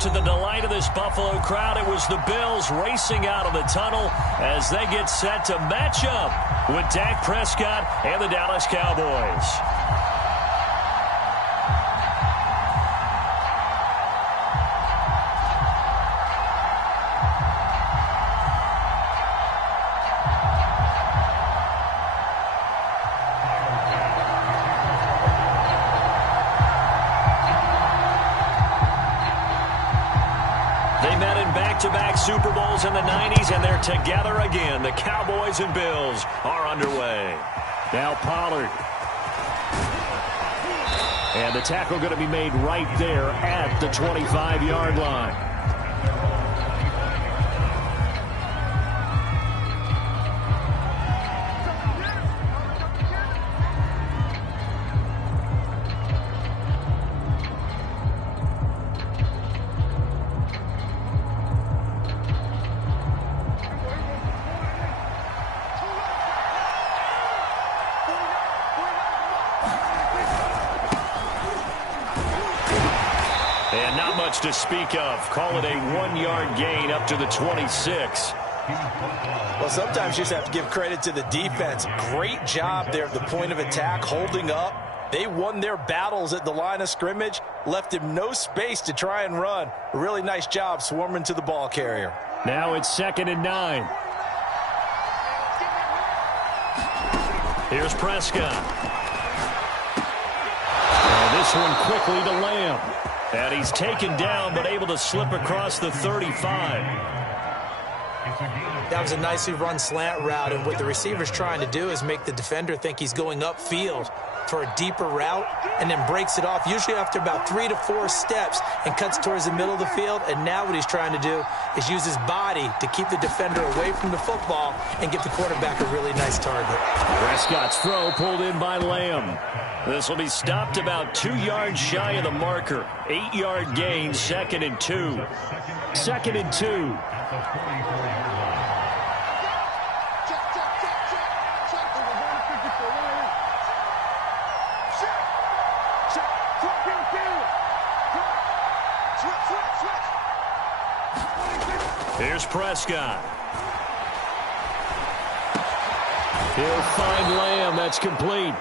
to the delight of this Buffalo crowd, it was the Bills racing out of the tunnel as they get set to match up with Dak Prescott and the Dallas Cowboys. Back-to-back Super Bowls in the 90s, and they're together again. The Cowboys and Bills are underway. Now Pollard. And the tackle going to be made right there at the 25-yard line. To speak of. Call it a 1-yard gain up to the 26. Well, sometimes you just have to give credit to the defense. Great job there at the point of attack, holding up. They won their battles at the line of scrimmage, left him no space to try and run. A really nice job swarming to the ball carrier. Now it's 2nd and 9. Here's Prescott. And this one quickly to Lamb. And he's taken down, but able to slip across the 35. That was a nicely run slant route, and what the receiver's trying to do is make the defender think he's going upfield for a deeper route and then breaks it off, usually after about 3 to 4 steps, and cuts towards the middle of the field. And now what he's trying to do is use his body to keep the defender away from the football and give the quarterback a really nice target. Prescott's throw pulled in by Lamb. This will be stopped about 2 yards shy of the marker. 8-yard gain, 2nd and 2. 2nd and 2. Here's Prescott. He'll find Lamb. That's complete.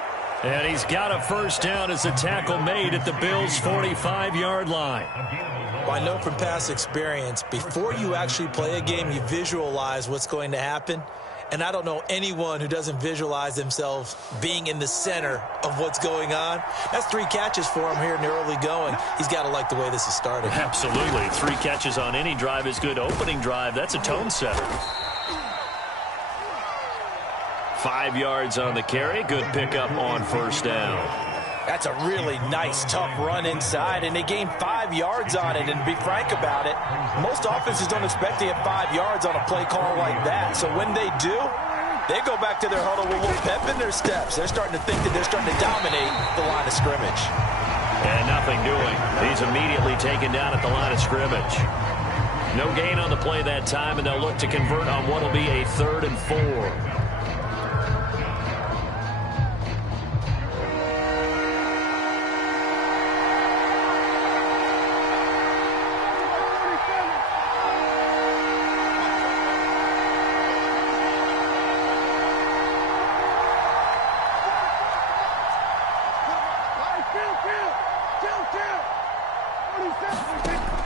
And he's got a first down as the tackle made at the Bills' 45-yard line. Well, I know from past experience, before you actually play a game, you visualize what's going to happen. And I don't know anyone who doesn't visualize themselves being in the center of what's going on. That's 3 catches for him here in the early going. He's got to like the way this is started. Absolutely. 3 catches on any drive is good. Opening drive, that's a tone setter. 5 yards on the carry. Good pickup on first down. That's a really nice, tough run inside, and they gained 5 yards on it. And to be frank about it, most offenses don't expect to get 5 yards on a play call like that. So when they do, they go back to their huddle with a little pep in their steps. They're starting to think that they're starting to dominate the line of scrimmage. And nothing doing. He's immediately taken down at the line of scrimmage. No gain on the play that time, and they'll look to convert on what will be a 3rd and 4.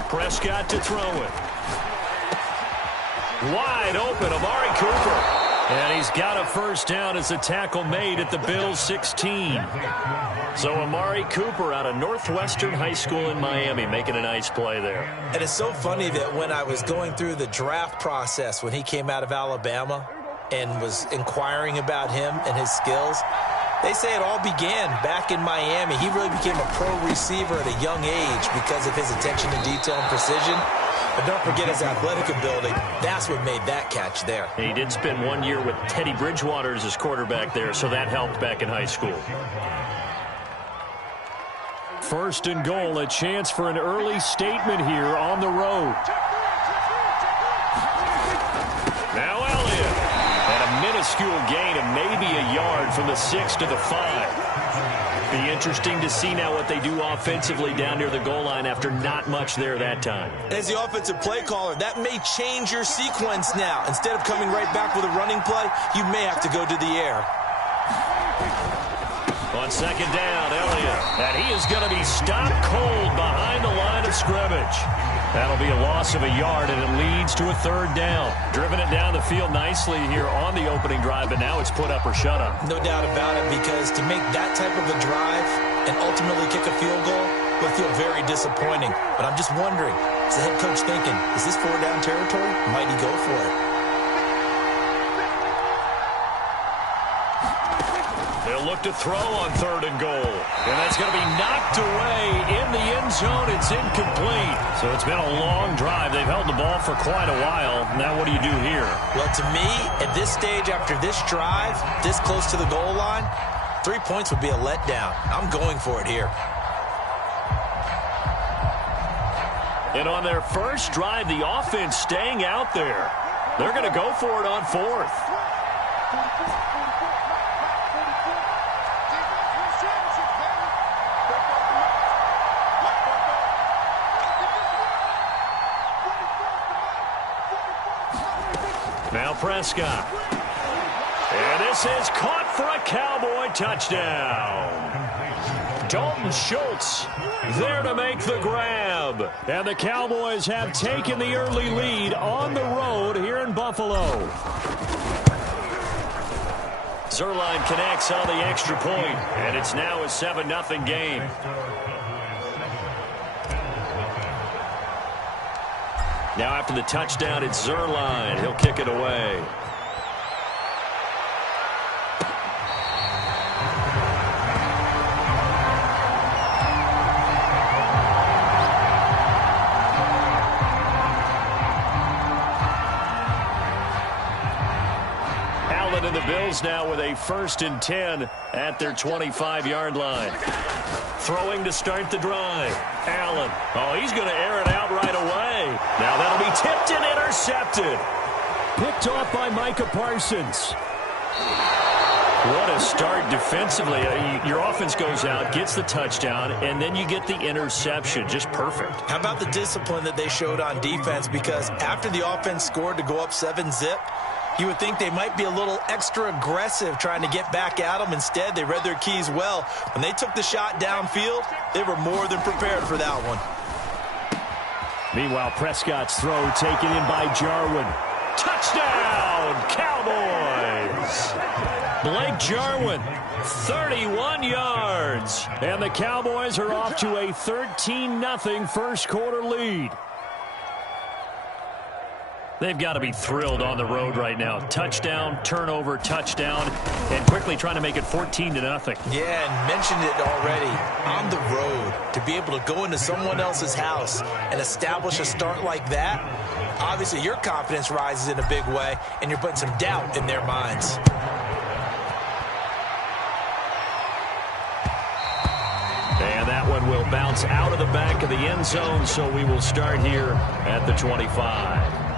Prescott to throw it. Wide open, Amari Cooper. And he's got a first down as the tackle made at the Bills' 16. So Amari Cooper out of Northwestern High School in Miami making a nice play there. And it's so funny that when I was going through the draft process when he came out of Alabama and was inquiring about him and his skills, they say it all began back in Miami. He really became a pro receiver at a young age because of his attention to detail and precision. But don't forget his athletic ability. That's what made that catch there. He did spend 1 year with Teddy Bridgewater as his quarterback there, so that helped back in high school. 1st and goal, a chance for an early statement here on the road. Now Elliott. And a minuscule gain of maybe a yard from the 6 to the 5. Be interesting to see now what they do offensively down near the goal line after not much there that time. As the offensive play caller, that may change your sequence now. Instead of coming right back with a running play, you may have to go to the air. On second down, Elliott. And he is going to be stopped cold behind the line of scrimmage. That'll be a loss of a yard, and it leads to a third down. Driven it down the field nicely here on the opening drive, but now it's put up or shut up. No doubt about it, because to make that type of a drive and ultimately kick a field goal would feel very disappointing. But I'm just wondering, is the head coach thinking, is this four-down territory? Might he go for it? They'll look to throw on third and goal. And that's going to be knocked away in the end zone. It's incomplete. So it's been a long drive. They've held the ball for quite a while. Now what do you do here? Well, to me, at this stage, after this drive, this close to the goal line, 3 points would be a letdown. I'm going for it here. And on their first drive, the offense staying out there. They're going to go for it on fourth. Now Prescott. And this is caught for a Cowboy touchdown. Dalton Schultz there to make the grab. And the Cowboys have taken the early lead on the road here in Buffalo. Zerline connects on the extra point, and it's now a 7-0 game. Now after the touchdown, it's Zerline. He'll kick it away. Allen and the Bills now with a 1st and 10 at their 25-yard line. Throwing to start the drive. Allen. Oh, he's going to air it out right away. Now that'll be tipped and intercepted. Picked off by Micah Parsons. What a start defensively. Your offense goes out, gets the touchdown, and then you get the interception. Just perfect. How about the discipline that they showed on defense? Because after the offense scored to go up 7-zip, you would think they might be a little extra aggressive trying to get back at them. Instead, they read their keys well. When they took the shot downfield, they were more than prepared for that one. Meanwhile, Prescott's throw taken in by Jarwin. Touchdown, Cowboys! Blake Jarwin, 31 yards. And the Cowboys are off to a 13-0 first quarter lead. They've got to be thrilled on the road right now. Touchdown, turnover, touchdown, and quickly trying to make it 14-0. Yeah, and mentioned it already. On the road, to be able to go into someone else's house and establish a start like that, obviously your confidence rises in a big way, and you're putting some doubt in their minds. And that one will bounce out of the back of the end zone, so we will start here at the 25.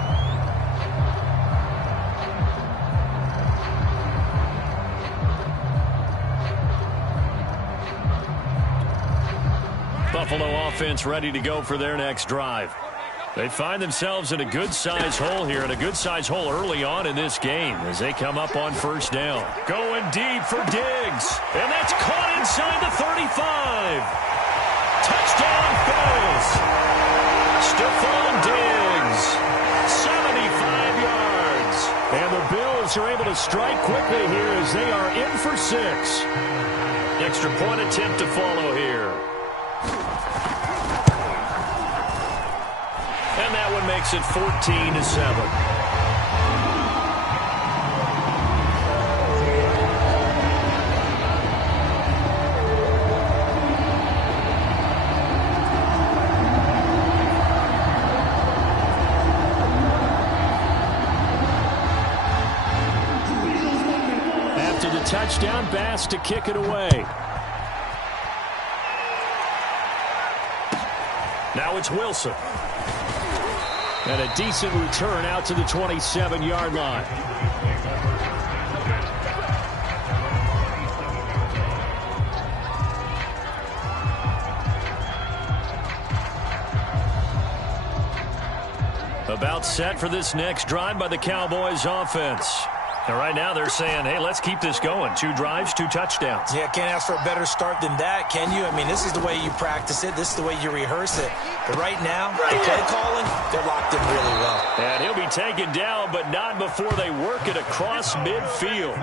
Buffalo offense ready to go for their next drive. They find themselves in a good-sized hole here, and a good-sized hole early on in this game as they come up on first down. Going deep for Diggs, and that's caught inside the 35. Touchdown Bills. Stephon Diggs, 75 yards. And the Bills are able to strike quickly here as they are in for 6. Extra point attempt to follow here. And that one makes it 14-7. After the touchdown, Bass to kick it away. Now it's Wilson. And a decent return out to the 27-yard line. About set for this next drive by the Cowboys offense. And right now they're saying, hey, let's keep this going. 2 drives, 2 touchdowns. Yeah, can't ask for a better start than that, can you? I mean, this is the way you practice it. This is the way you rehearse it. But right now, the play calling, they're locked in really well. And he'll be taken down, but not before they work it across midfield.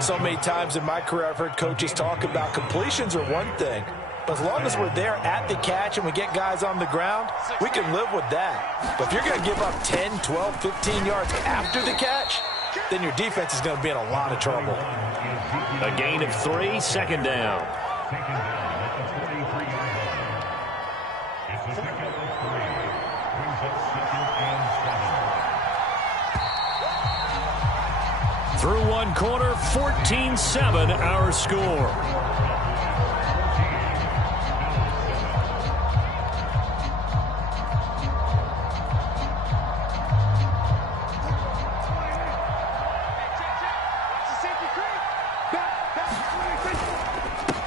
So many times in my career, I've heard coaches talk about completions are one thing. But as long as we're there at the catch and we get guys on the ground, we can live with that. But if you're going to give up 10, 12, 15 yards after the catch, then your defense is going to be in a lot of trouble. A gain of 3, second down. Through one quarter, 14-7 our score.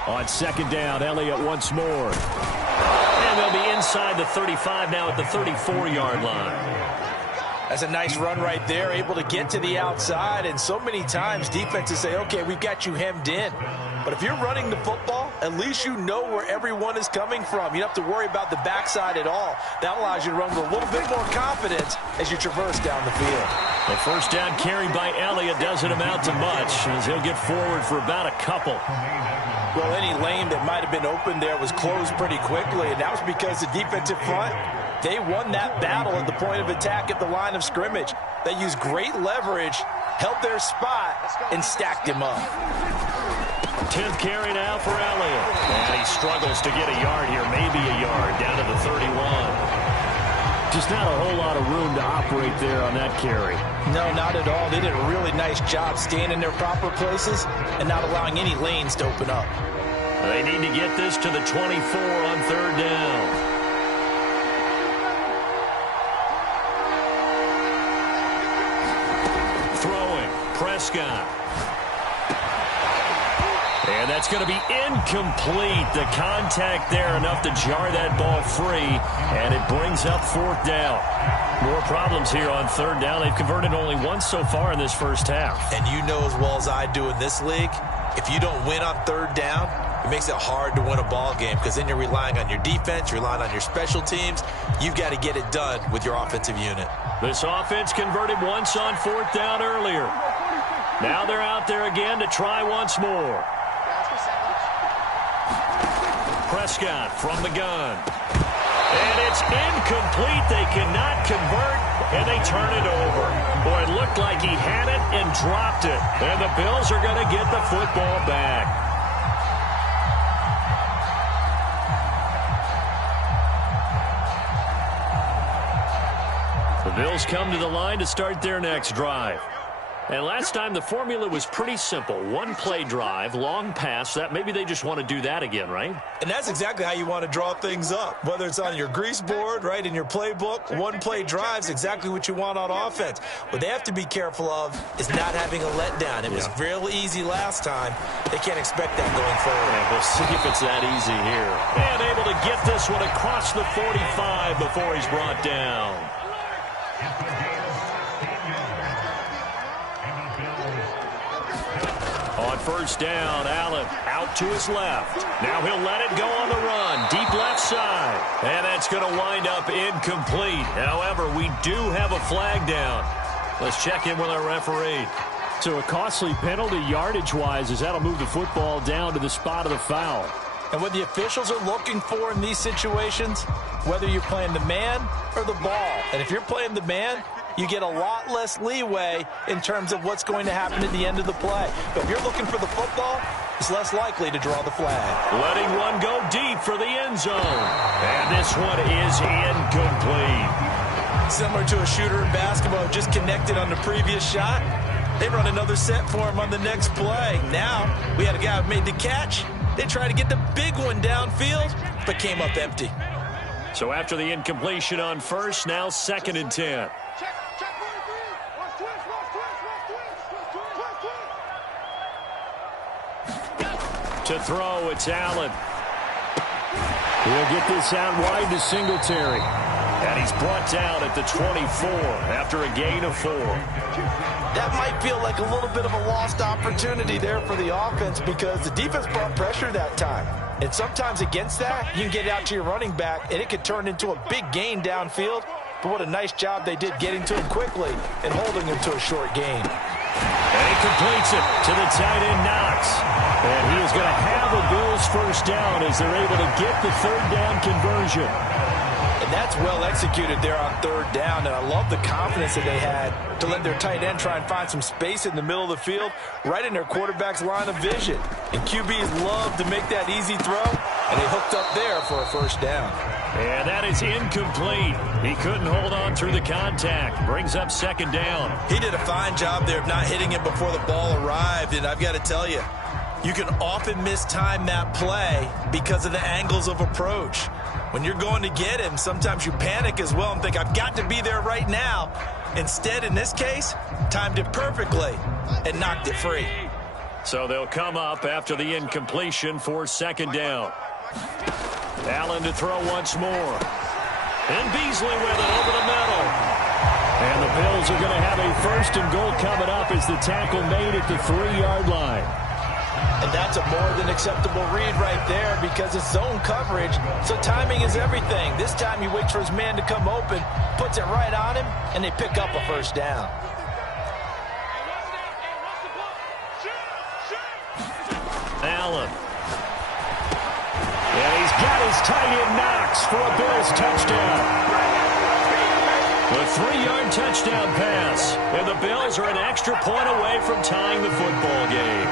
On second down, Elliott once more. And they'll be inside the 35 now at the 34-yard line. That's a nice run right there, able to get to the outside. And so many times defenses say, okay, we've got you hemmed in. But if you're running the football, at least you know where everyone is coming from. You don't have to worry about the backside at all. That allows you to run with a little bit more confidence as you traverse down the field. The first down carried by Elliott doesn't amount to much, as he'll get forward for about a couple. Well, any lane that might have been open there was closed pretty quickly, and that was because the defensive front, they won that battle at the point of attack at the line of scrimmage. They used great leverage, held their spot, and stacked him up. 10th carry now for Elliott. And he struggles to get a yard here, maybe a yard, down to the 31. Just not a whole lot of room to operate there on that carry. No, not at all. They did a really nice job staying in their proper places and not allowing any lanes to open up. They need to get this to the 24 on third down. Throwing, Prescott. And that's going to be incomplete. The contact there enough to jar that ball free, and it brings up fourth down. More problems here on third down. They've converted only once so far in this first half. And you know as well as I do in this league, if you don't win on third down, it makes it hard to win a ball game because then you're relying on your defense, you're relying on your special teams. You've got to get it done with your offensive unit. This offense converted once on fourth down earlier. Now they're out there again to try once more. Prescott from the gun. And it's incomplete. They cannot convert, and they turn it over. Boy, it looked like he had it and dropped it. And the Bills are going to get the football back. The Bills come to the line to start their next drive. And last time the formula was pretty simple. One play drive, long pass. That maybe they just want to do that again, right? And that's exactly how you want to draw things up. Whether it's on your grease board, right, in your playbook, one play drive is exactly what you want on offense. What they have to be careful of is not having a letdown. It was real easy last time. They can't expect that going forward. And we'll see if it's that easy here. And able to get this one across the 45 before he's brought down. On first down, Allen out to his left. Now he'll let it go on the run. Deep left side. And that's going to wind up incomplete. However, we do have a flag down. Let's check in with our referee. So a costly penalty yardage-wise as that'll move the football down to the spot of the foul. And what the officials are looking for in these situations, whether you're playing the man or the ball. And if you're playing the man, you get a lot less leeway in terms of what's going to happen at the end of the play. But if you're looking for the football, it's less likely to draw the flag. Letting one go deep for the end zone. And this one is incomplete. Similar to a shooter in basketball who just connected on the previous shot. They run another set for him on the next play. Now, we had a guy who made the catch. They tried to get the big one downfield, but came up empty. So after the incompletion on first, now second and 10. To throw, it's Allen. He'll get this out wide to Singletary. And he's brought down at the 24 after a gain of 4. That might feel like a little bit of a lost opportunity there for the offense because the defense brought pressure that time. And sometimes against that, you can get it out to your running back, and it could turn into a big gain downfield. But what a nice job they did getting to him quickly and holding him to a short gain. And he completes it to the tight end, Knox. And he is going to have a Bills first down as they're able to get the third down conversion. And that's well executed there on third down, and I love the confidence that they had to let their tight end try and find some space in the middle of the field, right in their quarterback's line of vision. And QBs love to make that easy throw, and they hooked up there for a first down. And that is incomplete. He couldn't hold on through the contact. Brings up second down. He did a fine job there of not hitting it before the ball arrived, and I've got to tell you, you can often mistime that play because of the angles of approach. When you're going to get him, sometimes you panic as well and think, I've got to be there right now. Instead, in this case, timed it perfectly and knocked it free. So they'll come up after the incompletion for second down. Allen to throw once more. And Beasley with it over the middle. And the Bills are going to have a first and goal coming up as the tackle made at the 3-yard line. And that's a more than acceptable read right there because it's zone coverage, so timing is everything. This time he waits for his man to come open, puts it right on him, and they pick up a first down. Allen. And he's got his tight end Knox for a Bills touchdown. A 3-yard touchdown pass. And the Bills are an extra point away from tying the football game.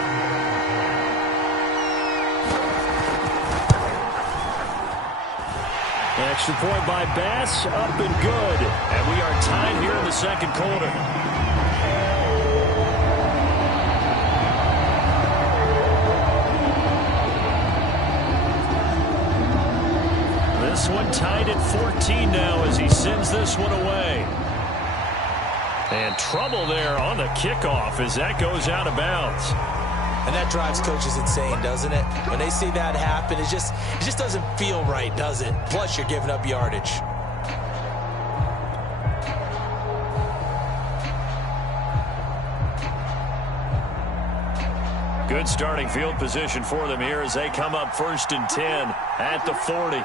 Extra point by Bass, up and good. And we are tied here in the second quarter. This one tied at 14 now as he sends this one away. And trouble there on the kickoff as that goes out of bounds. And that drives coaches insane, doesn't it? When they see that happen, it just doesn't feel right, does it? Plus, you're giving up yardage. Good starting field position for them here as they come up 1st and 10 at the 40.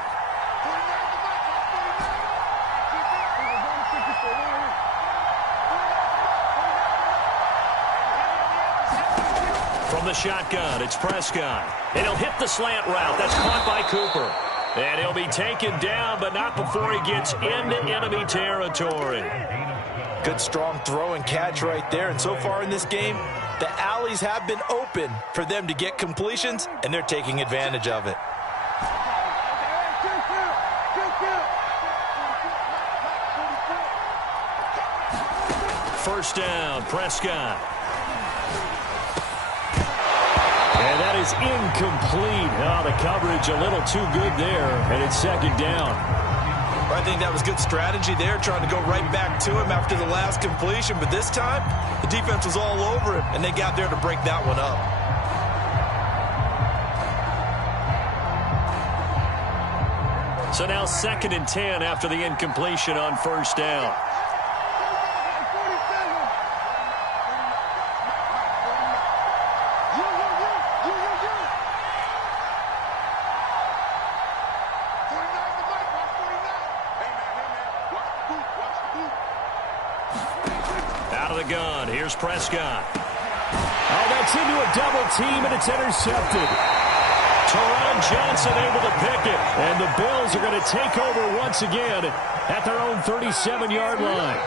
From the shotgun, it's Prescott. And he'll hit the slant route. That's caught by Cooper. And he'll be taken down, but not before he gets into enemy territory. Good strong throw and catch right there. And so far in this game, the alleys have been open for them to get completions, and they're taking advantage of it. First down, Prescott. And that is incomplete. Oh, the coverage a little too good there, and it's second down. I think that was good strategy there, trying to go right back to him after the last completion. But this time, the defense was all over him, and they got there to break that one up. So now 2nd and 10 after the incompletion on first down. Gun. Here's Prescott. Oh, that's into a double team, and it's intercepted. Teron Johnson able to pick it, and the Bills are going to take over once again at their own 37-yard line.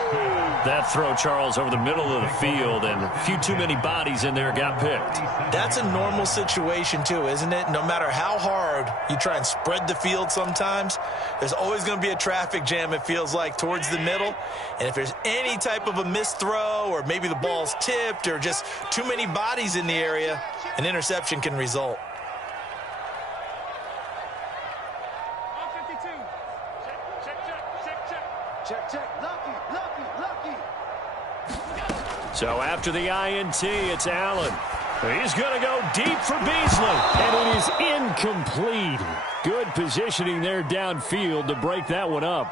That throw, Charles, over the middle of the field, and a few too many bodies in there got picked. That's a normal situation, too, isn't it? No matter how hard you try and spread the field sometimes, there's always going to be a traffic jam, it feels like, towards the middle. And if there's any type of a missed throw or maybe the ball's tipped or just too many bodies in the area, an interception can result. So after the INT, it's Allen. He's going to go deep for Beasley, and it is incomplete. Good positioning there downfield to break that one up.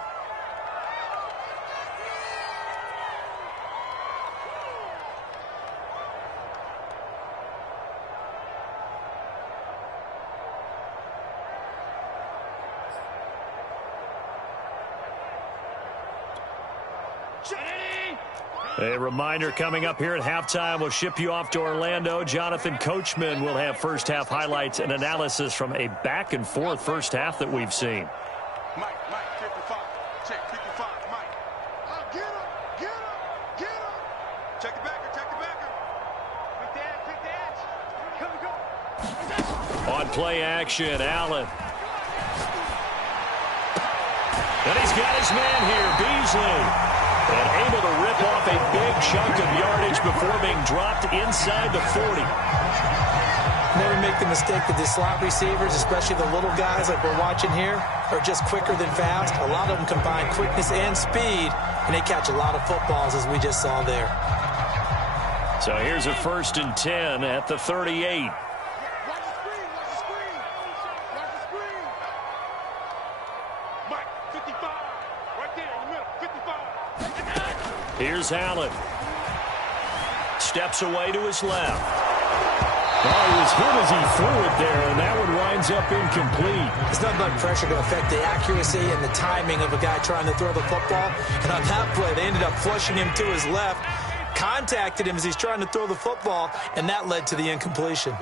A reminder coming up here at halftime. We'll ship you off to Orlando. Jonathan Coachman will have first half highlights and analysis from a back and forth first half that we've seen. Mike, 55. Check 55, Mike. Oh, get him. Check the backer. Take the edge. Go. On play action, Allen. And he's got his man here, Beasley. And able to rip off a big chunk of yardage before being dropped inside the 40. Never make the mistake that the slot receivers, especially the little guys like we're watching here, are just quicker than fast. A lot of them combine quickness and speed, and they catch a lot of footballs, as we just saw there. So here's a 1st and 10 at the 38. Here's Allen. Steps away to his left. Oh, he was hit as he threw it there, and that one winds up incomplete. It's nothing but pressure to affect the accuracy and the timing of a guy trying to throw the football. And on that play, they ended up flushing him to his left, contacted him as he's trying to throw the football, and that led to the incompletion.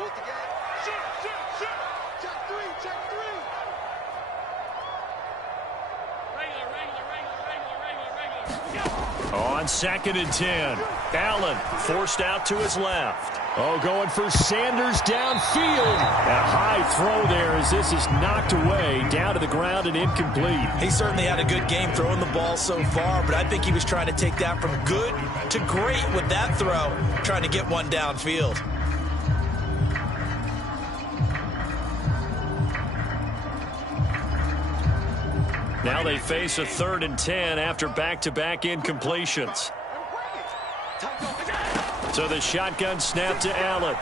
On 2nd and 10, Allen forced out to his left. Oh, going for Sanders downfield. A high throw there as this is knocked away, down to the ground and incomplete. He certainly had a good game throwing the ball so far, but I think he was trying to take that from good to great with that throw, trying to get one downfield. Now they face a 3rd and 10 after back-to-back incompletions. So the shotgun snap to Allen.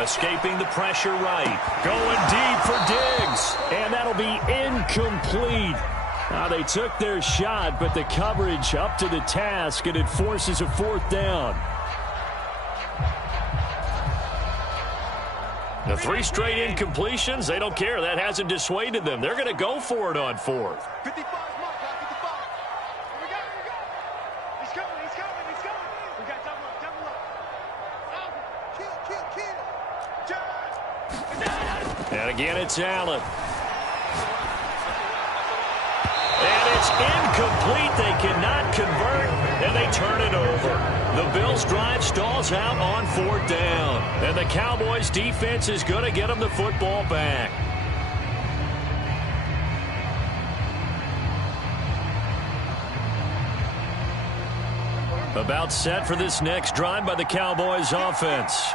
Escaping the pressure right. Going deep for Diggs. And that'll be incomplete. Now they took their shot, but the coverage up to the task, and it forces a 4th down. The 3 straight incompletions, they don't care. That hasn't dissuaded them. They're going to go for it on 4th. 55, 55. Here we go. He's coming. We got double up. Kill. And again, it's Allen. And it's incomplete. They cannot convert, and they turn it over. The Bills' drive stalls out on 4th down. And the Cowboys' defense is going to get them the football back. About set for this next drive by the Cowboys' offense.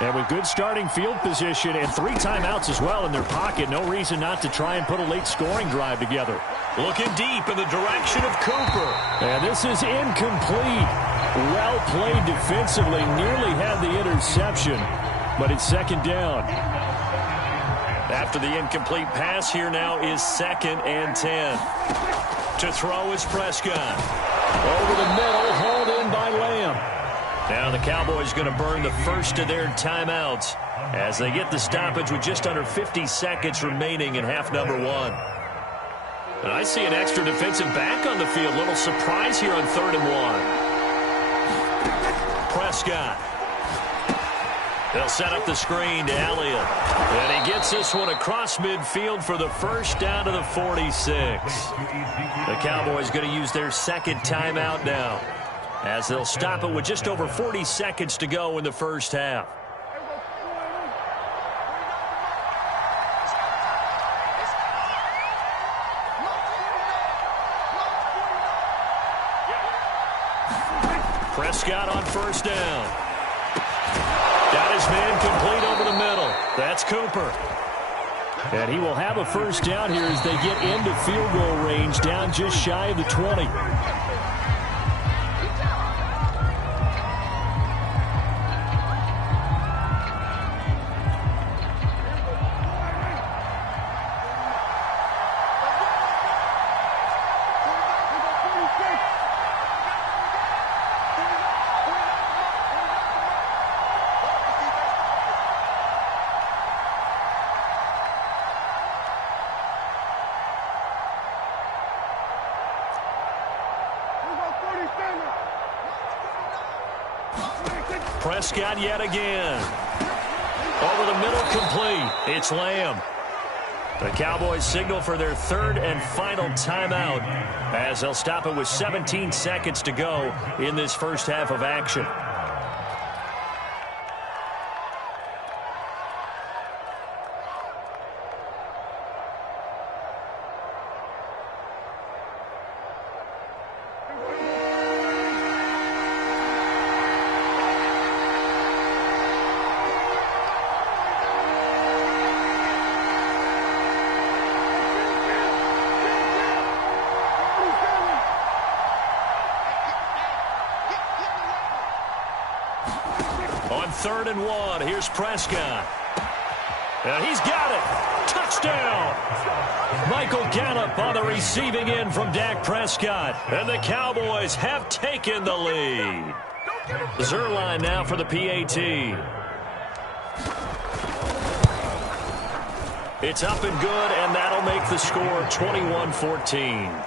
And with good starting field position and 3 timeouts as well in their pocket, no reason not to try and put a late scoring drive together. Looking deep in the direction of Cooper. And this is incomplete. Well played defensively. Nearly had the interception, but it's 2nd down. After the incomplete pass, here now is 2nd and 10. To throw is Prescott. Over the middle, hauled in by Lamb. Now the Cowboys going to burn the first of their timeouts as they get the stoppage with just under 50 seconds remaining in half number 1. And I see an extra defensive back on the field. Little surprise here on 3rd and 1. Prescott. They'll set up the screen to Elliott. And he gets this one across midfield for the first down to the 46. The Cowboys going to use their 2nd timeout now, as they'll stop it with just over 40 seconds to go in the first half. Prescott on 1st down. Got his man complete over the middle. That's Cooper. And he will have a 1st down here as they get into field goal range, down just shy of the 20. Prescott yet again. Over the middle, complete. It's Lamb. The Cowboys signal for their third and final timeout as they'll stop it with 17 seconds to go in this first half of action. On 3rd and 1, here's Prescott. And he's got it. Touchdown. Michael Gallup on the receiving end from Dak Prescott. And the Cowboys have taken the lead. Zerline now for the PAT. It's up and good, and that'll make the score 21-14.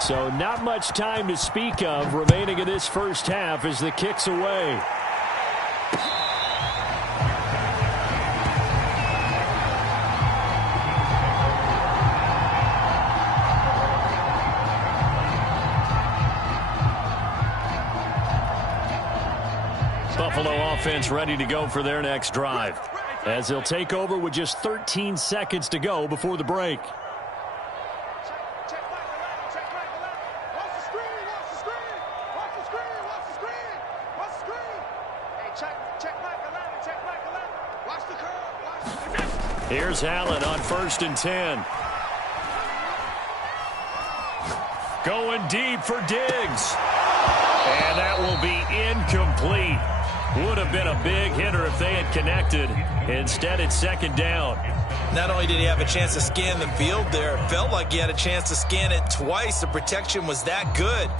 So not much time to speak of remaining in this first half as the kick's away. Buffalo offense ready to go for their next drive as they'll take over with just 13 seconds to go before the break. Here's Allen on 1st and 10. Going deep for Diggs. And that will be incomplete. Would have been a big hitter if they had connected. Instead, it's 2nd down. Not only did he have a chance to scan the field there, it felt like he had a chance to scan it twice. The protection was that good.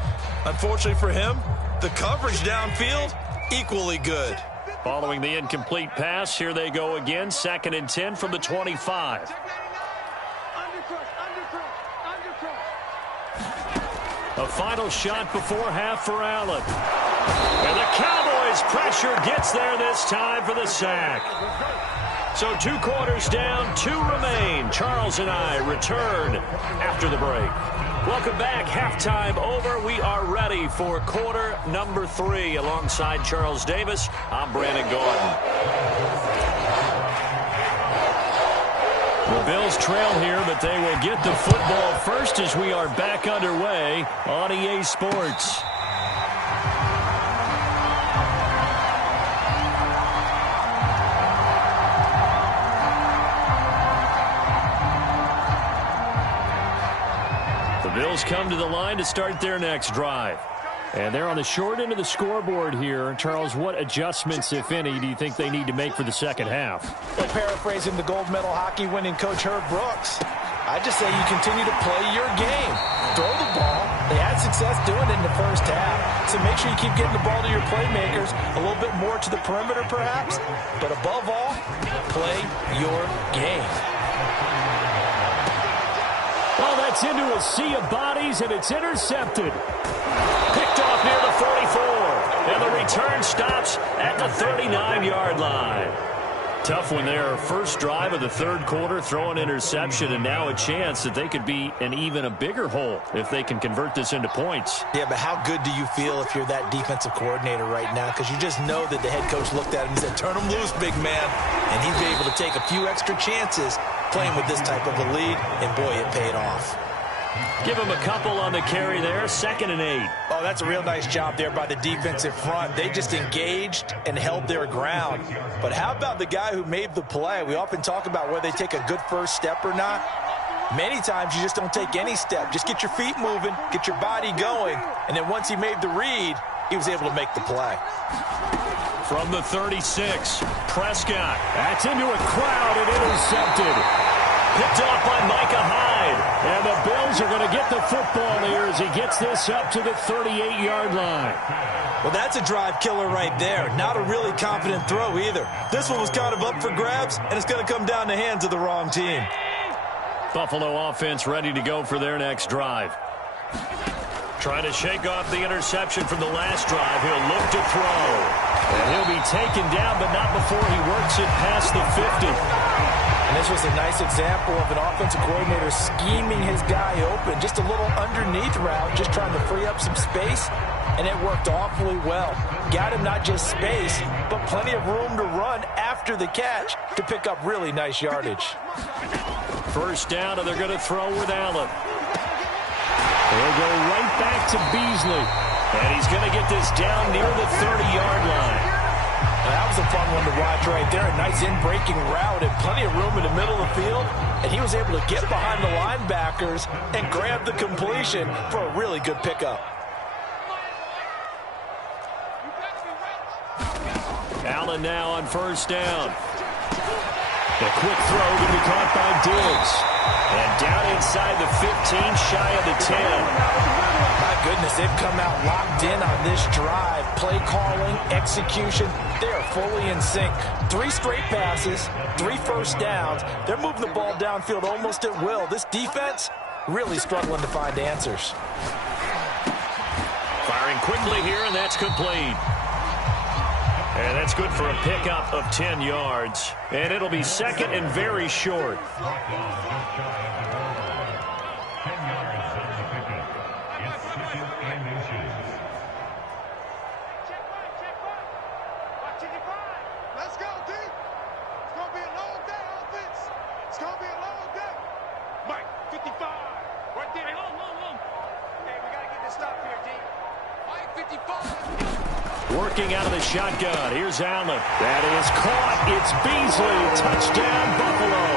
Unfortunately for him, the coverage downfield, equally good. Following the incomplete pass, here they go again. 2nd and 10 from the 25. A final shot before half for Allen. And the Cowboys' pressure gets there this time for the sack. So 2 quarters down, 2 remain. Charles and I return after the break. Welcome back. Halftime over. We are ready for quarter number 3. Alongside Charles Davis, I'm Brandon Gordon. The Bills trail here, but they will get the football first as we are back underway on EA Sports. Bills come to the line to start their next drive. And they're on the short end of the scoreboard here. Charles, what adjustments, if any, do you think they need to make for the second half? Well, paraphrasing the gold medal hockey winning coach Herb Brooks, I just say you continue to play your game. Throw the ball. They had success doing it in the first half. So make sure you keep getting the ball to your playmakers, a little bit more to the perimeter perhaps. But above all, play your game. Well, that's into a sea of bodies, and it's intercepted. Picked off near the 44. And the return stops at the 39-yard line. Tough one there. First drive of the 3rd quarter, throw an interception, and now a chance that they could be in even a bigger hole if they can convert this into points. Yeah, but how good do you feel if you're that defensive coordinator right now? Because you just know that the head coach looked at him and said, turn him loose, big man. And he's been able to take a few extra chances playing with this type of a lead, and boy, it paid off. Give him a couple on the carry there. 2nd and 8. Oh, that's a real nice job there by the defensive front. They just engaged and held their ground. But how about the guy who made the play? We often talk about whether they take a good first step or not. Many times you just don't take any step. Just get your feet moving, get your body going, and then once he made the read, he was able to make the play. From the 36, Prescott. That's into a crowd and intercepted. Picked off by Micah Hyde. And the Bills are going to get the football here as he gets this up to the 38-yard line. Well, that's a drive killer right there. Not a really confident throw either. This one was kind of up for grabs, and it's going to come down the hands of the wrong team. Buffalo offense ready to go for their next drive. Trying to shake off the interception from the last drive. He'll look to throw. And he'll be taken down, but not before he works it past the 50. And this was a nice example of an offensive coordinator scheming his guy open. Just a little underneath route, just trying to free up some space. And it worked awfully well. Got him not just space, but plenty of room to run after the catch to pick up really nice yardage. First down, and they're going to throw with Allen. He'll go right back to Beasley. And he's going to get this down near the 30-yard line. That was a fun one to watch right there. A nice in-breaking route and plenty of room in the middle of the field. And he was able to get behind the linebackers and grab the completion for a really good pickup. Allen now on first down. The quick throw going to be caught by Diggs. And down inside the 15, shy of the 10. My goodness, they've come out locked in on this drive. Play calling, execution, they are fully in sync. 3 straight passes, 3 first downs. They're moving the ball downfield almost at will. This defense really struggling to find answers. Firing quickly here, and that's complete. And that's good for a pickup of 10 yards. And it'll be second and very short. Let's go, D. It's going to be a long day, offense. It's going to be a long day. Mike, 55. Right there. Hey, long. Hey, we got to get this stop here, D. Mike, 55. Working out of the shotgun. Here's Allen. That is caught. It's Beasley. Touchdown, Buffalo.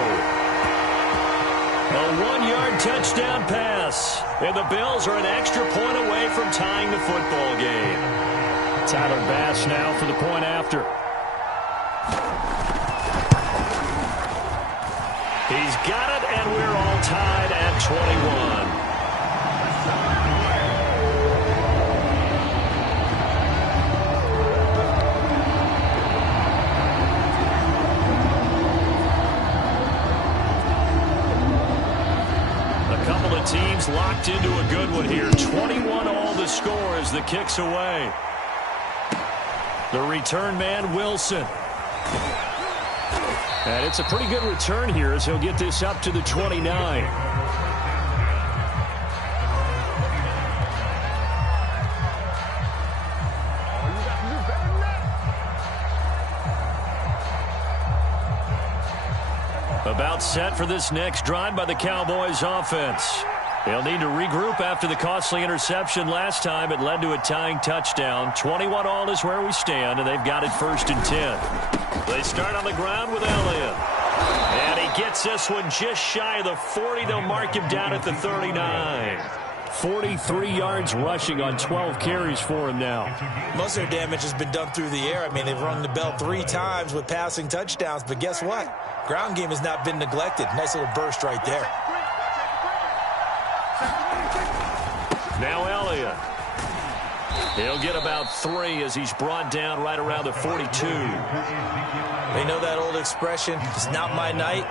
A 1-yard touchdown pass. And the Bills are an extra point away from tying the football game. Tyler Bass now for the point after. He's got it, and we're all tied at 21. Teams locked into a good one here. 21 all the score as the kick's away. The return man, Wilson. And it's a pretty good return here as he'll get this up to the 29. About set for this next drive by the Cowboys offense. They'll need to regroup after the costly interception last time. It led to a tying touchdown. 21 all is where we stand, and they've got it first and 10. They start on the ground with Elliott. And he gets this one just shy of the 40. They'll mark him down at the 39. 43 yards rushing on 12 carries for him now. Most of their damage has been done through the air. I mean, they've rung the bell 3 times with passing touchdowns, but guess what? Ground game has not been neglected. Nice little burst right there. Now Elliott. He'll get about 3 as he's brought down right around the 42. They know that old expression, it's not my night.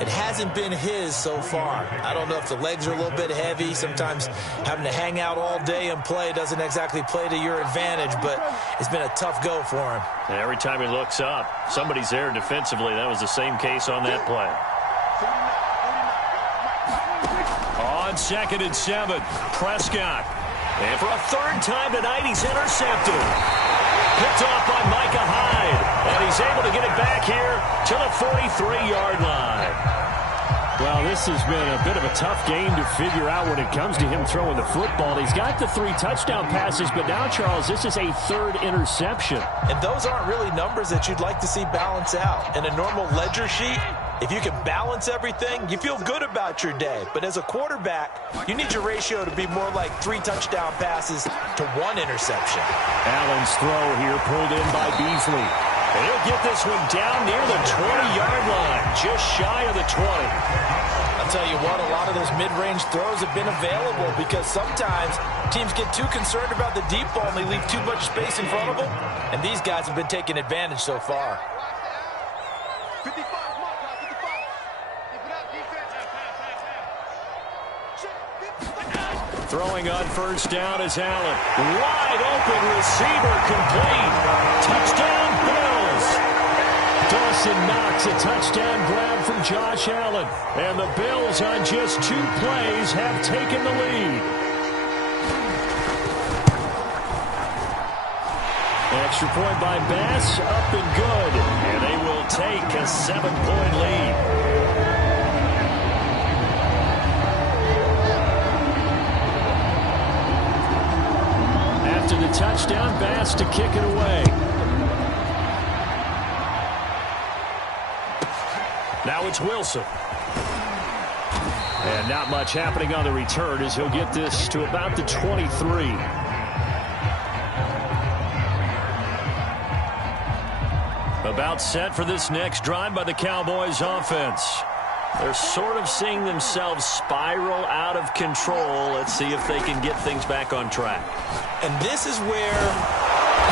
It hasn't been his so far. I don't know if the legs are a little bit heavy. Sometimes having to hang out all day and play doesn't exactly play to your advantage, but it's been a tough go for him. And every time he looks up, somebody's there defensively. That was the same case on that play. On 2nd and 7, Prescott. And for a 3rd time tonight, he's intercepted. Picked off by Micah Hyde. And he's able to get it back here to the 43-yard line. Well, this has been a bit of a tough game to figure out when it comes to him throwing the football. He's got the 3 touchdown passes, but now, Charles, this is a 3rd interception. And those aren't really numbers that you'd like to see balance out. In a normal ledger sheet, if you can balance everything, you feel good about your day. But as a quarterback, you need your ratio to be more like 3 touchdown passes to 1 interception. Allen's throw here pulled in by Beasley. And he'll get this one down near the 20-yard line, just shy of the 20. I'll tell you what, a lot of those mid-range throws have been available because sometimes teams get too concerned about the deep ball and they leave too much space in front of them. And these guys have been taking advantage so far. 55, come on, 55. Keep it up, defense. Throwing on first down is Allen. Wide open receiver complete. Touchdown Bills. Dawson Knox, a touchdown grab from Josh Allen. And the Bills on just 2 plays have taken the lead. Extra point by Bass, up and good. And they will take a 7-point lead. After the touchdown, Bass to kick it away. Now it's Wilson. And not much happening on the return as he'll get this to about the 23. About set for this next drive by the Cowboys offense. They're sort of seeing themselves spiral out of control. Let's see if they can get things back on track. And this is where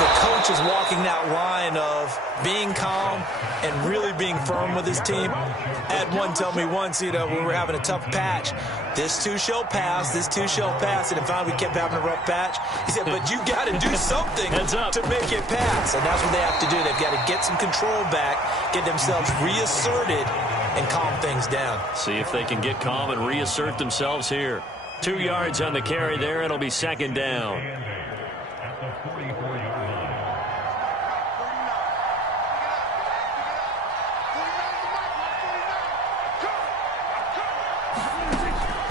the coach is walking that line of being calm and really being firm with his team. I had one tell me once, when we were having a tough patch, this too shall pass, this too shall pass. And finally we kept having a rough patch. He said, but you got to do something to make it pass. And that's what they have to do. They've got to get some control back, get themselves reasserted, and calm things down. See if they can get calm and reassert themselves here. 2 yards on the carry there. It'll be second down.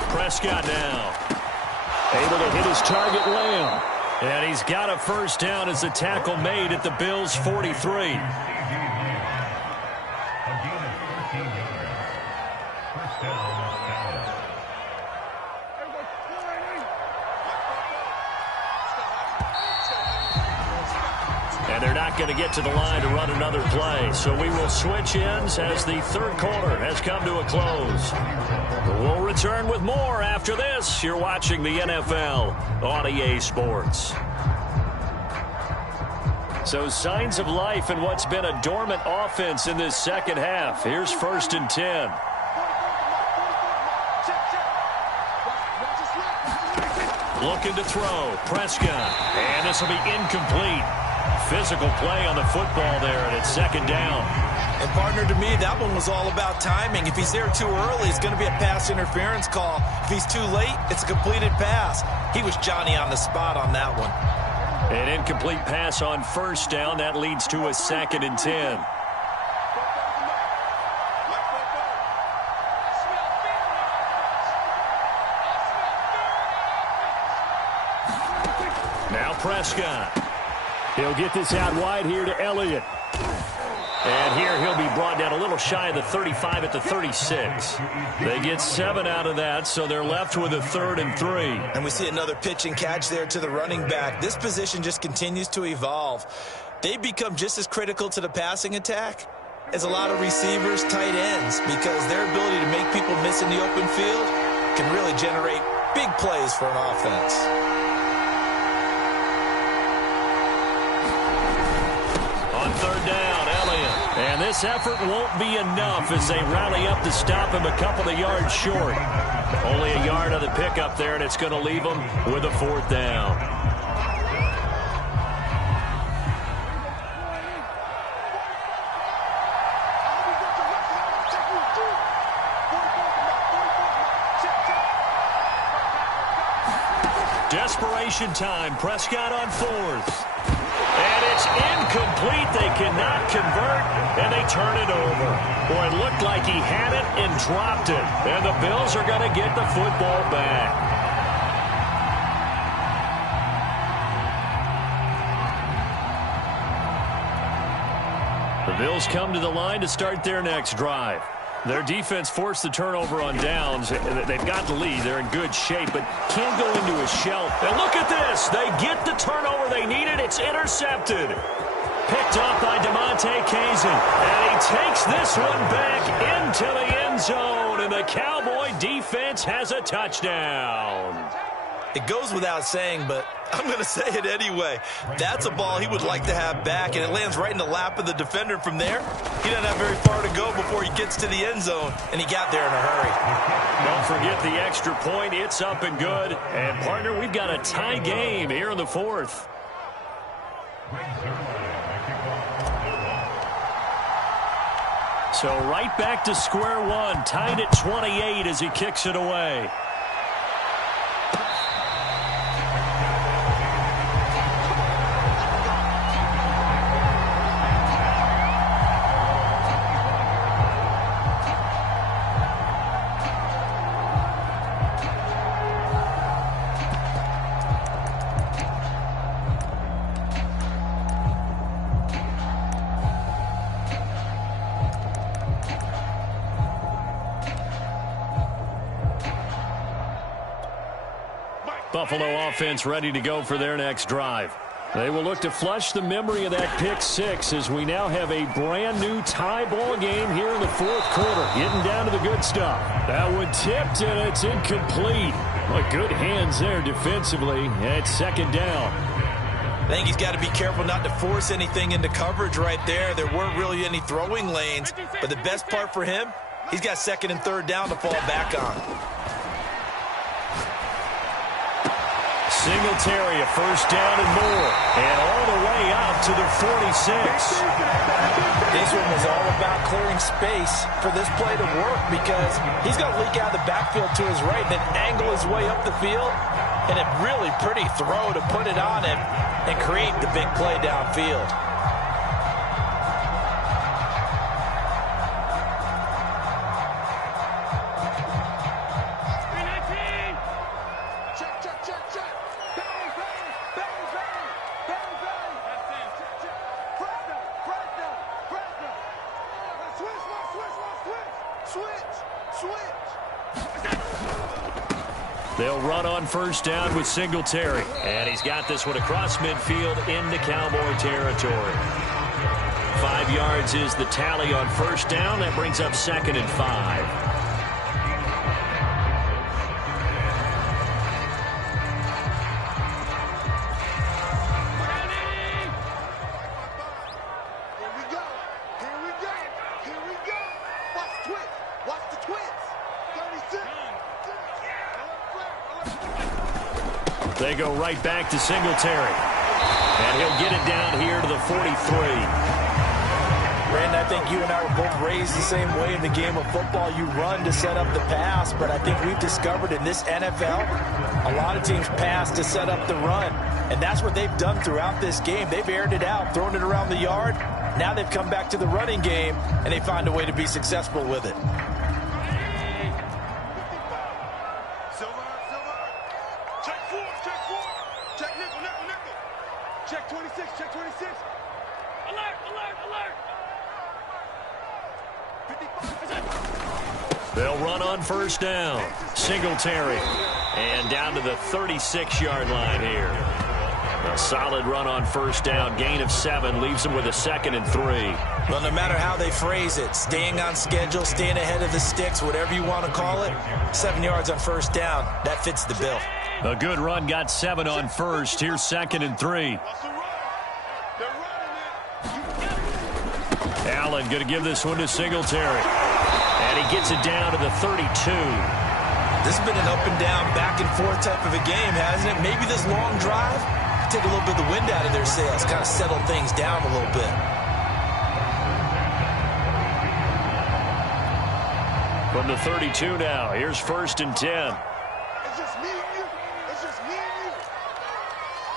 Prescott now. Able to hit his target, Lamb. And he's got a first down as the tackle made at the Bills' 43. And they're not going to get to the line to run another play. So we will switch ends as the third quarter has come to a close. We'll return with more after this. You're watching the NFL on EA Sports. So signs of life in what's been a dormant offense in this second half. Here's 1st and 10. Looking to throw. Prescott. And this will be incomplete. Physical play on the football there, and it's second down. And, partner, to me, that one was all about timing. If he's there too early, it's going to be a pass interference call. If he's too late, it's a completed pass. He was Johnny on the spot on that one. An incomplete pass on first down. That leads to a 2nd and 10. Now Prescott. He'll get this out wide here to Elliott. And here he'll be brought down a little shy of the 35 at the 36. They get 7 out of that, so they're left with a 3rd and 3. And we see another pitch and catch there to the running back. This position just continues to evolve. They become just as critical to the passing attack as a lot of receivers, tight ends, because their ability to make people miss in the open field can really generate big plays for an offense. On 3rd down, Elliott. And this effort won't be enough as they rally up to stop him a couple of yards short. Only a yard on the pickup there, and it's going to leave them with a 4th down. Desperation time. Prescott on 4th. And it's incomplete. They cannot convert, and they turn it over. Boy, it looked like he had it and dropped it. And the Bills are going to get the football back. The Bills come to the line to start their next drive. Their defense forced the turnover on downs. They've got the lead. They're in good shape, but can't go into a shell. And look at this. They get the turnover they needed. It's intercepted. Picked up by DeMonte Kazin. And he takes this one back into the end zone. And the Cowboy defense has a touchdown. It goes without saying, but I'm going to say it anyway. That's a ball he would like to have back, and it lands right in the lap of the defender. From there, he doesn't have very far to go before he gets to the end zone, and he got there in a hurry. Don't forget the extra point. It's up and good. And, partner, we've got a tie game here in the fourth. So right back to square one, tied at 28 as he kicks it away. Buffalo offense ready to go for their next drive. They will look to flush the memory of that pick six as we now have a brand new tie ball game here in the fourth quarter. Getting down to the good stuff. That one tipped and it's incomplete. But good hands there defensively at second down. I think he's got to be careful not to force anything into coverage right there. There weren't really any throwing lanes. But the best part for him, he's got second and third down to fall back on. Singletary, a first down and more. And all the way out to the 46. This one was all about clearing space for this play to work because he's going to leak out of the backfield to his right and then angle his way up the field. And a really pretty throw to put it on him and create the big play downfield. They'll run on first down with Singletary. And he's got this one across midfield into Cowboy territory. 5 yards is the tally on first down. That brings up second and 5. They go right back to Singletary. And he'll get it down here to the 43. Brandon, I think you and I were both raised the same way in the game of football. You run to set up the pass, but I think we've discovered in this NFL, a lot of teams pass to set up the run. And that's what they've done throughout this game. They've aired it out, thrown it around the yard. Now they've come back to the running game, and they find a way to be successful with it. They'll run on first down. Singletary. And down to the 36-yard line here. A solid run on first down. Gain of 7 leaves them with a second and 3. Well, no matter how they phrase it, staying on schedule, staying ahead of the sticks, whatever you want to call it, 7 yards on first down, that fits the bill. A good run got 7 on first. Here's second and 3. Allen going to give this one to Singletary. And he gets it down to the 32. This has been an up and down, back and forth type of a game, hasn't it? Maybe this long drive take a little bit of the wind out of their sails, kind of settle things down a little bit. From the 32 now, here's first and 10. It's just me and you. It's just me and you.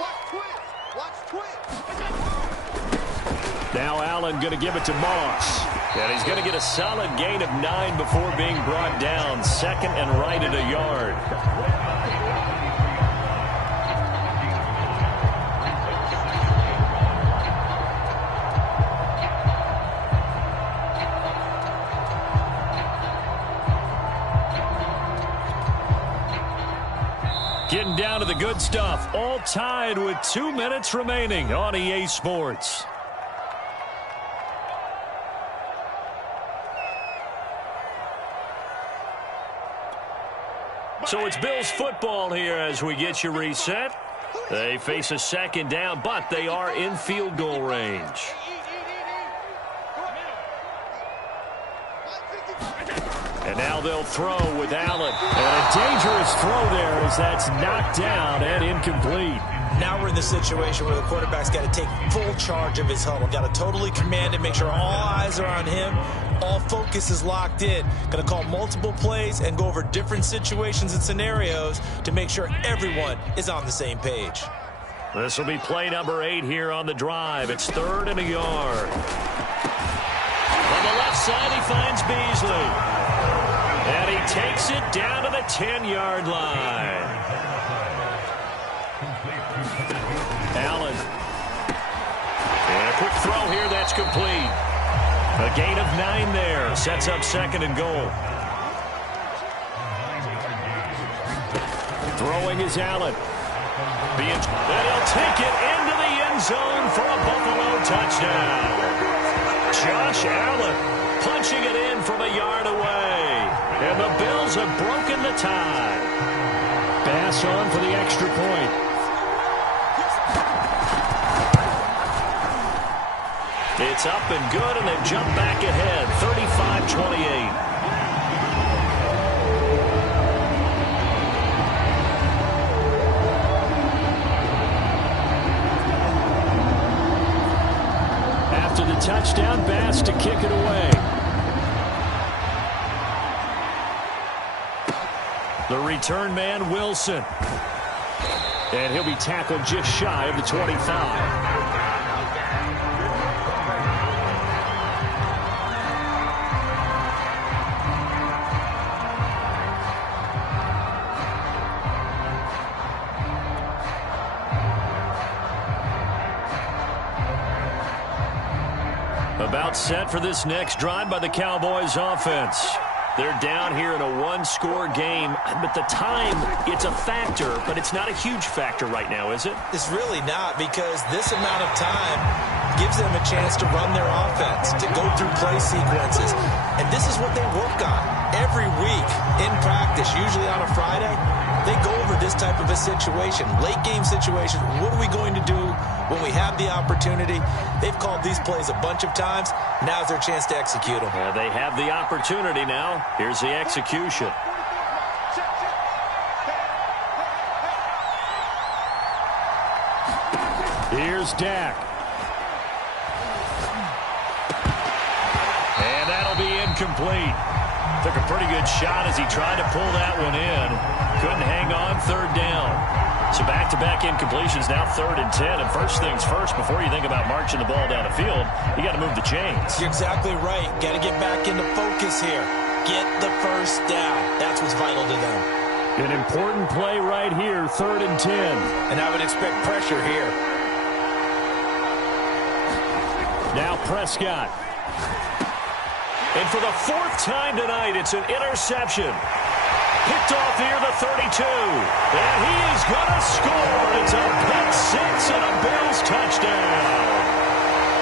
Watch twins. Watch twins. Now Allen going to give it to Moss. And he's going to get a solid gain of 9 before being brought down. Second and right at a yard. Getting down to the good stuff. All tied with 2 minutes remaining on EA Sports. So it's Bills football here as we get you reset. They face a second down, but they are in field goal range. And now they'll throw with Allen. And a dangerous throw there as that's knocked down and incomplete. Now we're in the situation where the quarterback's got to take full charge of his huddle. Got to totally command it, make sure all eyes are on him. All focus is locked in. Going to call multiple plays and go over different situations and scenarios to make sure everyone is on the same page. This will be play number 8 here on the drive. It's 3rd and a yard. On the left side, he finds Beasley. And he takes it down to the 10-yard line. Allen. And a quick throw here. That's complete. A gain of 9 there. Sets up 2nd and goal. Throwing is Allen. And he'll take it into the end zone for a Buffalo touchdown. Josh Allen punching it in from a yard away. And the Bills have broken the tie. Bass on for the extra point. It's up and good, and they've jumped back ahead, 35-28. After the touchdown, Bass to kick it away. The return man, Wilson. And he'll be tackled just shy of the 25. About set for this next drive by the Cowboys offense. They're down here in a one-score game, but the time, it's a factor, but it's not a huge factor right now, is it? It's really not, because this amount of time gives them a chance to run their offense, to go through play sequences. And this is what they work on every week in practice, usually on a Friday. They go over this type of a situation, late game situation. What are we going to do when we have the opportunity? They've called these plays a bunch of times. Now's their chance to execute them. Yeah, they have the opportunity now. Here's the execution. Here's Dak. And that'll be incomplete. Took a pretty good shot as he tried to pull that one in. Couldn't hang on, 3rd down. So back-to-back incompletions, now 3rd and 10. And first things first, before you think about marching the ball down the field, you got to move the chains. You're exactly right. Got to get back into focus here. Get the first down. That's what's vital to them. An important play right here, 3rd and 10. And I would expect pressure here. Now Prescott. And for the 4th time tonight, it's an interception. Picked off near the 32. And he is going to score. It's a pick 6 and a Bills touchdown.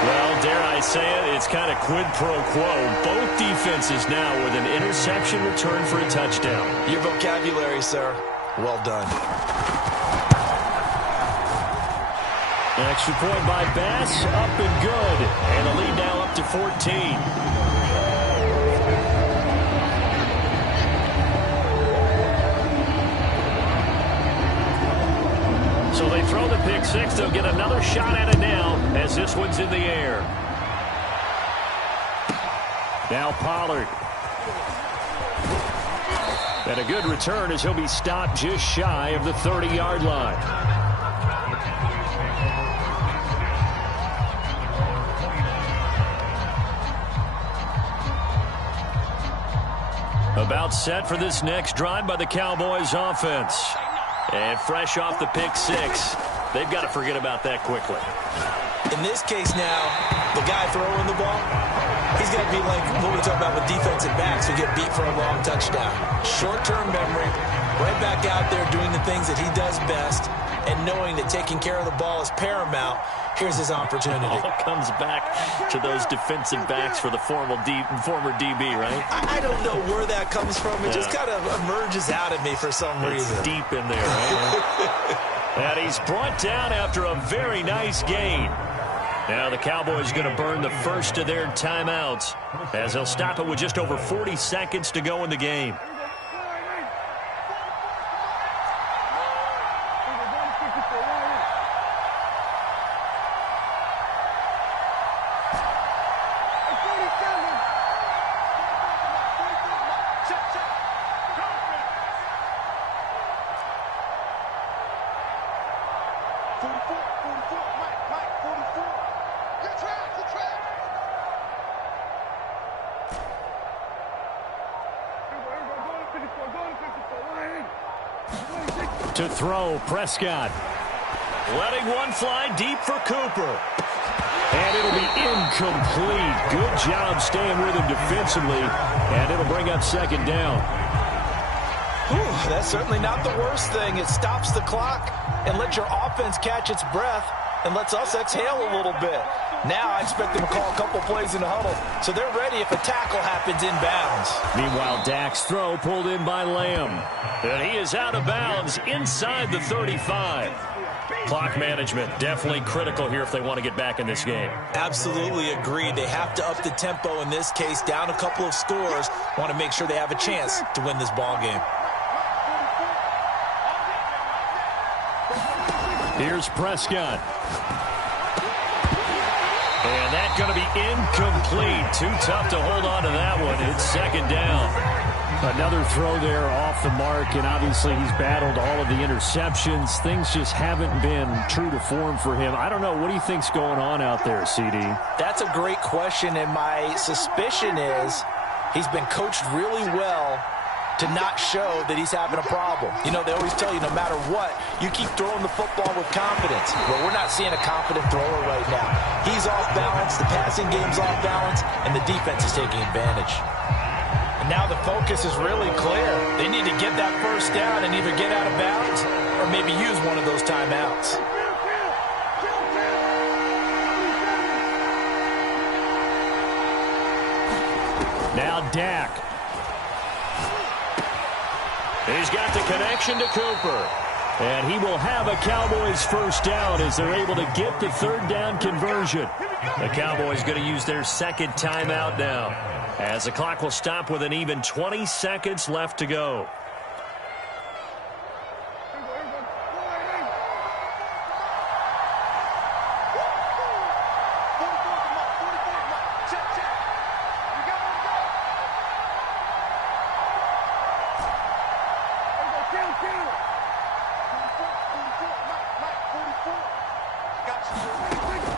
Well, dare I say it, it's kind of quid pro quo. Both defenses now with an interception return for a touchdown. Your vocabulary, sir. Well done. Extra point by Bass, up and good. And the lead now up to 14. So they throw the pick 6. They'll get another shot at it now as this one's in the air. Now Pollard. And a good return as he'll be stopped just shy of the 30-yard line. About set for this next drive by the Cowboys offense. And fresh off the pick 6, they've got to forget about that quickly. In this case now, the guy throwing the ball, he's got to be like what we talk about with defensive backs who get beat for a long touchdown. Short-term memory, right back out there doing the things that he does best, and knowing that taking care of the ball is paramount. Here's his opportunity. All comes back to those defensive backs for the former DB, right? I don't know where that comes from. It just kind of emerges out at me for some reason. It's deep in there, right? And he's brought down after a very nice gain. Now the Cowboys going to burn the first of their timeouts as they'll stop it with just over 40 seconds to go in the game. To throw, Prescott. Letting one fly deep for Cooper. And it'll be incomplete. Good job staying with him defensively. And it'll bring up second down. Whew, that's certainly not the worst thing. It stops the clock and lets your offense catch its breath and lets us exhale a little bit. Now I expect them to call a couple plays in the huddle, so they're ready if a tackle happens inbounds. Meanwhile, Dak's throw pulled in by Lamb. And he is out of bounds inside the 35. Clock management definitely critical here if they want to get back in this game. Absolutely agreed. They have to up the tempo in this case, down a couple of scores. Want to make sure they have a chance to win this ball game. Here's Prescott. And that's going to be incomplete. Too tough to hold on to that one. It's second down. Another throw there off the mark, and obviously he's battled all of the interceptions. Things just haven't been true to form for him. I don't know. What do you think's going on out there, CD? That's a great question, and my suspicion is he's been coached really well to not show that he's having a problem. You know, they always tell you no matter what, you keep throwing the football with confidence. Well, we're not seeing a confident thrower right now. He's off balance, the passing game's off balance, and the defense is taking advantage. And now the focus is really clear. They need to get that first down and either get out of bounds or maybe use one of those timeouts. Now Dak. He's got the connection to Cooper. And he will have a Cowboys first down as they're able to get the third down conversion. The Cowboys going to use their second timeout now, as the clock will stop with an even 20 seconds left to go.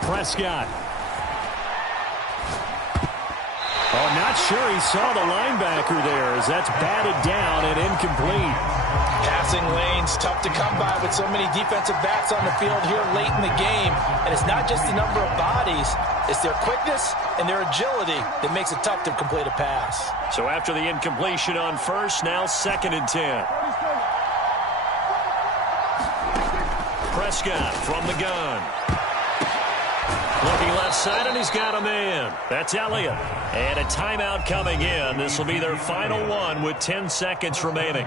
Prescott. Oh, not sure he saw the linebacker there as that's batted down and incomplete. Passing lanes, tough to come by with so many defensive backs on the field here late in the game. And it's not just the number of bodies, it's their quickness and their agility that makes it tough to complete a pass. So after the incompletion on first, now 2nd and 10. Prescott from the gun. Looking left side, and he's got a man. That's Elliott. And a timeout coming in. This will be their final one with 10 seconds remaining.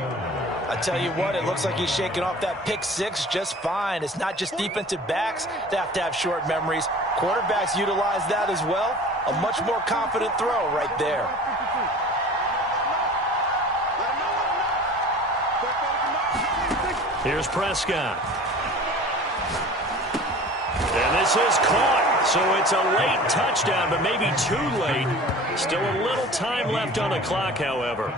I tell you what, it looks like he's shaking off that pick six just fine. It's not just defensive backs that have to have short memories. Quarterbacks utilize that as well. A much more confident throw right there. Here's Prescott. And this is caught. So it's a late touchdown, but maybe too late. Still a little time left on the clock, however.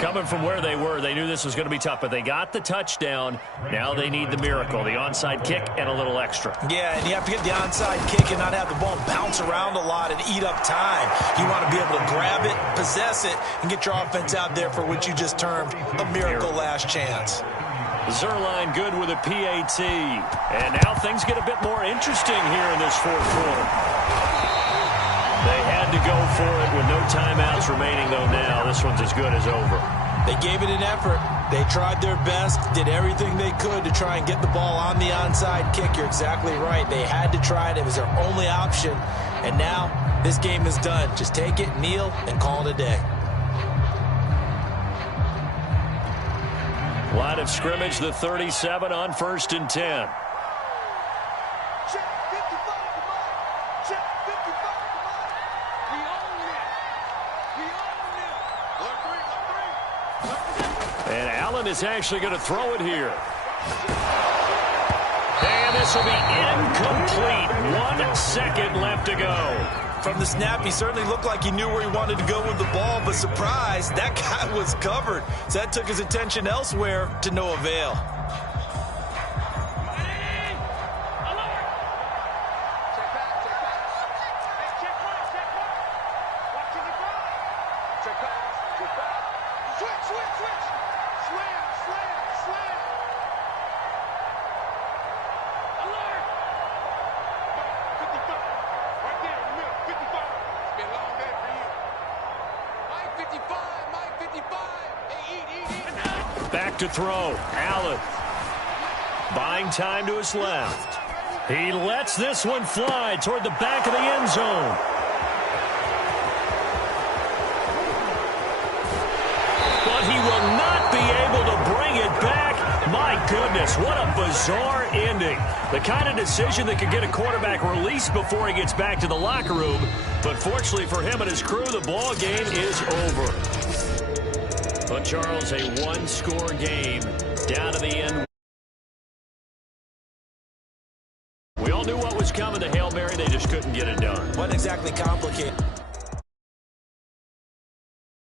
Coming from where they were, they knew this was going to be tough, but they got the touchdown. Now they need the miracle, the onside kick and a little extra. Yeah, and you have to get the onside kick and not have the ball bounce around a lot and eat up time. You want to be able to grab it, possess it, and get your offense out there for what you just termed a miracle last chance. Zerline good with a PAT. And now things get a bit more interesting here in this fourth quarter. They had to go for it with no timeouts remaining, though, now. This one's as good as over. They gave it an effort. They tried their best, did everything they could to try and get the ball on the onside kick. You're exactly right. They had to try it. It was their only option. And now this game is done. Just take it, kneel, and call it a day. Line of scrimmage, the 37 on 1st and 10. Check 55, come on. Check 55, come on. We own it. We own it. Look three. And Allen is actually going to throw it here. And this will be incomplete. 1 second left to go. From the snap, he certainly looked like he knew where he wanted to go with the ball, but surprise, that guy was covered. So that took his attention elsewhere to no avail. Back to throw. Allen. Buying time to his left. He lets this one fly toward the back of the end zone. But he will not be able to bring it back. My goodness, what a bizarre ending. The kind of decision that could get a quarterback released before he gets back to the locker room. But fortunately for him and his crew, the ball game is over. But, Charles, a one-score game down to the end. We all knew what was coming to Hail Mary. They just couldn't get it done. Wasn't exactly complicated.